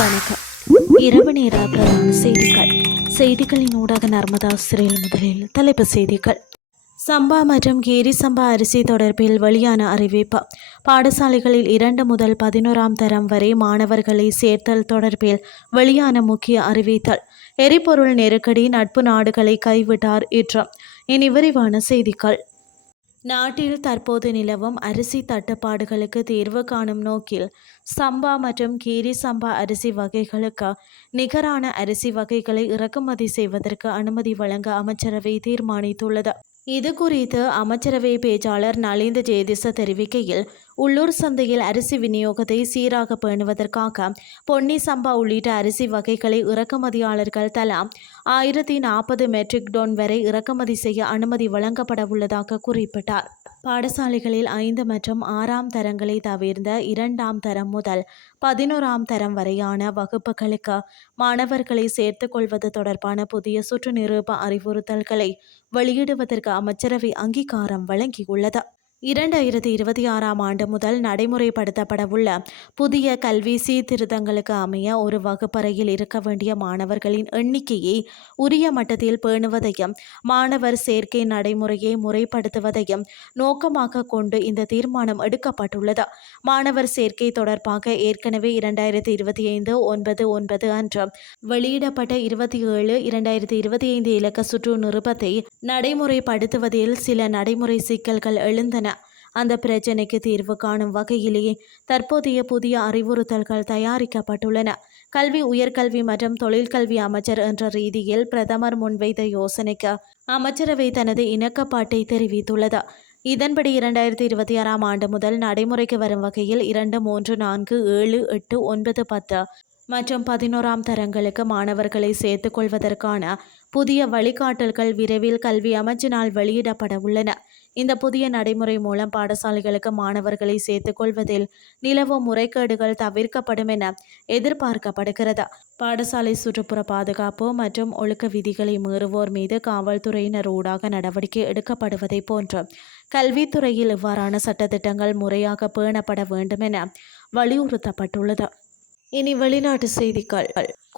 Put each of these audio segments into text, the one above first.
வணக்கம். இரவு நேர பிரதான செய்திகளின் ஊடாக நர்மதா சிறையில் முதலில் தலைப்பு செய்திகள். சம்பா மற்றும் கேரி சம்பா அரிசி தொடர்பில் வெளியான அறிவிப்பு. பாடசாலைகளில் 2 முதல் 11ஆம் தரம் வரை மாணவர்களை சேர்த்தல் தொடர்பில் வெளியான முக்கிய அறிவித்தல். எரிபொருள் நெருக்கடி, நட்பு நாடுகளை கைவிட்டார் ஈற்றம். இனி விரிவான செய்திகள். நாட்டில் தற்போது நிலவும் அரிசி தட்டுப்பாடுகளுக்கு தீர்வு காணும் நோக்கில் சம்பா மற்றும் கீரி சம்பா அரிசி வகைகளுக்கு நிகரான அரிசி வகைகளை இறக்குமதி செய்வதற்கு அனுமதி வழங்க அமைச்சரவை தீர்மானித்துள்ளது. இது குறித்து அமைச்சரவை பேச்சாளர் நலிந்த ஜேதிச தெரிவிக்கையில், உள்ளூர் சந்தையில் அரிசி விநியோகத்தை சீராக பேணுவதற்காக பொன்னி சம்பா உள்ளிட்ட அரிசி வகைகளை இறக்குமதியாளர்கள் தலா 1040 மெட்ரிக் டன் வரை இறக்குமதி செய்ய அனுமதி வழங்கப்பட உள்ளதாக குறிப்பிட்டார். பாடசாலைகளில் 5 மற்றும் 6ஆம் தரங்களை தவிர்ந்த 2ஆம் தரம் முதல் 11ஆம் தரம் வரையான வகுப்புகளுக்கு மாணவர்களை சேர்த்துக் கொள்வது தொடர்பான புதிய சுற்று நிரூப அறிவுறுத்தல்களை வெளியிடுவதற்கு அமைச்சரவை அங்கீகாரம் வழங்கியுள்ளது. 2026ஆம் ஆண்டு முதல் நடைமுறைப்படுத்தப்படவுள்ள புதிய கல்வி சீர்திருத்தங்களுக்கு அமைய ஒரு வகுப்பறையில் இருக்க வேண்டிய மாணவர்களின் எண்ணிக்கையை உரிய மட்டத்தில் பேணுவதையும் மாணவர் சேர்க்கை நடைமுறையை முறைப்படுத்துவதையும் நோக்கமாக கொண்டு இந்த தீர்மானம் எடுக்கப்பட்டுள்ளது. மாணவர் சேர்க்கை தொடர்பாக ஏற்கனவே 2025/9/9 அன்று வெளியிடப்பட்ட 27/2025 இலக்க சுற்று நிருபத்தை நடைமுறைப்படுத்துவதில் சில நடைமுறை சிக்கல்கள் எழுந்தன. அந்த பிரச்சினைக்கு தீர்வு காணும் வகையிலேயே தற்போதைய புதிய அறிவுறுத்தல்கள் தயாரிக்கப்பட்டுள்ளன. கல்வி, உயர்கல்வி மற்றும் தொழிற்கல்வி அமைச்சர் என்ற ரீதியில் பிரதமர் முன்வைத்த யோசனைக்கு அமைச்சரவை தனது இணக்கப்பாட்டை தெரிவித்துள்ளது. இதன்படி 2026ஆம் ஆண்டு முதல் நடைமுறைக்கு வரும் வகையில் 2, 3, 4, 7, 8, 9, 10 மற்றும் 11ஆம் தரங்களுக்கு மாணவர்களை சேர்த்துக் கொள்வதற்கான புதிய வழிகாட்டல்கள் விரைவில் கல்வி அமைச்சினால் வெளியிடப்பட உள்ளன. இந்த புதிய நடைமுறை மூலம் பாடசாலைகளுக்கு மாணவர்களை சேர்த்துக் கொள்வதில் நிலவும் முறைகேடுகள் தவிர்க்கப்படும் என எதிர்பார்க்கப்படுகிறது. பாடசாலை சுற்றுப்புற பாதுகாப்பு மற்றும் ஒழுக்க விதிகளை மீறுவோர் மீது காவல்துறையினர் ஊடாக நடவடிக்கை எடுக்கப்படுவதை போன்று கல்வித்துறையில் இவ்வாறான சட்டத்திட்டங்கள் முறையாக பேணப்பட வேண்டும் என வலியுறுத்தப்பட்டுள்ளது. இனி வெளிநாட்டு செய்திகள்.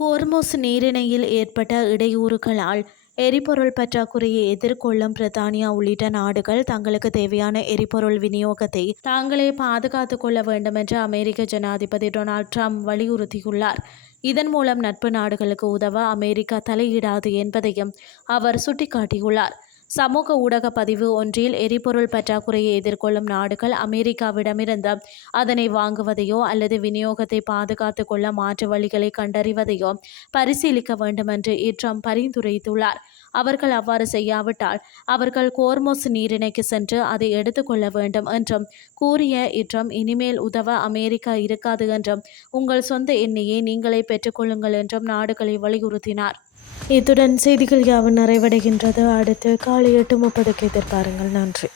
கோர்முஸ் நீரிணையில் ஏற்பட்ட இடையூறுகளால் எரிபொருள் பற்றாக்குறையை எதிர்கொள்ளும் பிரித்தானியா உள்ளிட்ட நாடுகள் தங்களுக்கு தேவையான எரிபொருள் விநியோகத்தை தாங்களே பாதுகாத்துக் கொள்ள வேண்டும் என்று அமெரிக்க ஜனாதிபதி டொனால்ட் ட்ரம்ப் வலியுறுத்தியுள்ளார். இதன் மூலம் நட்பு நாடுகளுக்கு உதவ அமெரிக்கா தலையிடாது என்பதையும் அவர் சுட்டிக்காட்டியுள்ளார். சமூக ஊடக பதிவு ஒன்றில் எரிபொருள் பற்றாக்குறையை எதிர்கொள்ளும் நாடுகள் அமெரிக்காவிடமிருந்து அதனை வாங்குவதையோ அல்லது விநியோகத்தை பாதுகாத்துக் கொள்ள மாற்று வழிகளை கண்டறிவதையோ பரிசீலிக்க வேண்டும் என்று ட்ரம்ப் பரிந்துரைத்துள்ளார். அவர்கள் அவ்வாறு செய்யாவிட்டால் அவர்கள் கோர்முஸ் நீரிணைக்கு சென்று அதை எடுத்துக்கொள்ள வேண்டும் என்றும் கூறிய ட்ரம்ப், இனிமேல் உதவ அமெரிக்கா இருக்காது என்றும் உங்கள் சொந்த எண்ணெயை நீங்களே பெற்றுக்கொள்ளுங்கள் என்றும் நாடுகளை வலியுறுத்தினார். இத்துடன் செய்திகள் யாவும் நிறைவடைகின்றது. அடுத்து காலை 8:30 எதிர்பாருங்கள். நன்றி.